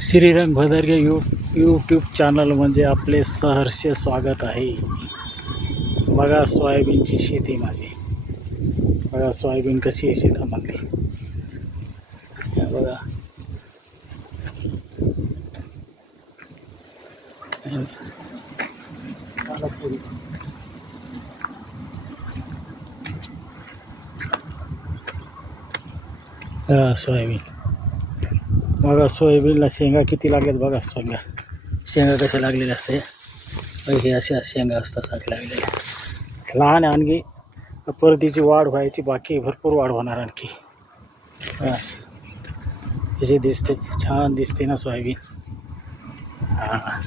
Shrirang भदरगे YouTube channel म्हणजे आपले सहर्ष स्वागत आहे. बघा सोयाबीनची शेती माझी. बघा सोयाबीन कशी आहे शेतामध्ये. बघा सोयाबीन. बघा सोयाबीनला शेंगा किती लागल्यात. बघा शेंगा कशा लागलेल्या असते. हे अशा शेंगा असतात लागलेल्या. लहान आहे आणखी, परतीची वाढ व्हायची बाकी, भरपूर वाढ होणार आणखी. कशी दिसते, छान दिसते ना सोयाबीन. हां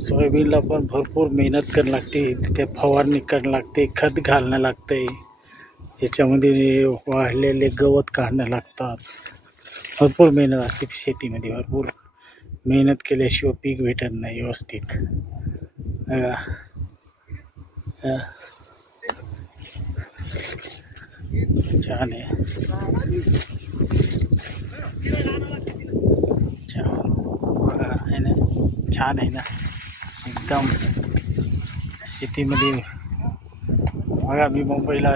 सोयाबीनला पण भरपूर मेहनत करावी लागते. तिथे फवारणी करावी लागते, खत घालणं लागते, याच्यामध्ये वाढलेले गवत काढणं लागतात. भरपूर मेहनत असते शेतीमध्ये. भरपूर मेहनत केल्याशिवाय पीक भेटत नाही व्यवस्थित. छान आहे, छान आहे ना एकदम शेतीमध्ये. बघा मी मुंबईला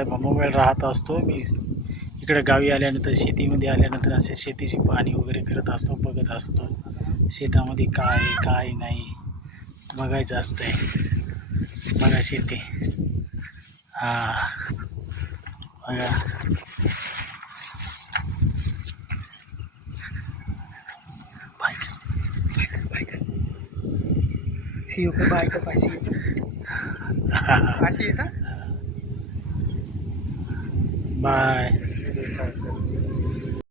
राहत असतो. मी इकडे गावी आल्यानंतर, शेतीमध्ये आल्यानंतर असे शेतीची पाहणी वगैरे करत असतो, बघत असतो शेतामध्ये काय नाही बघायचं असतंय. बघा शेती. बघा बाय.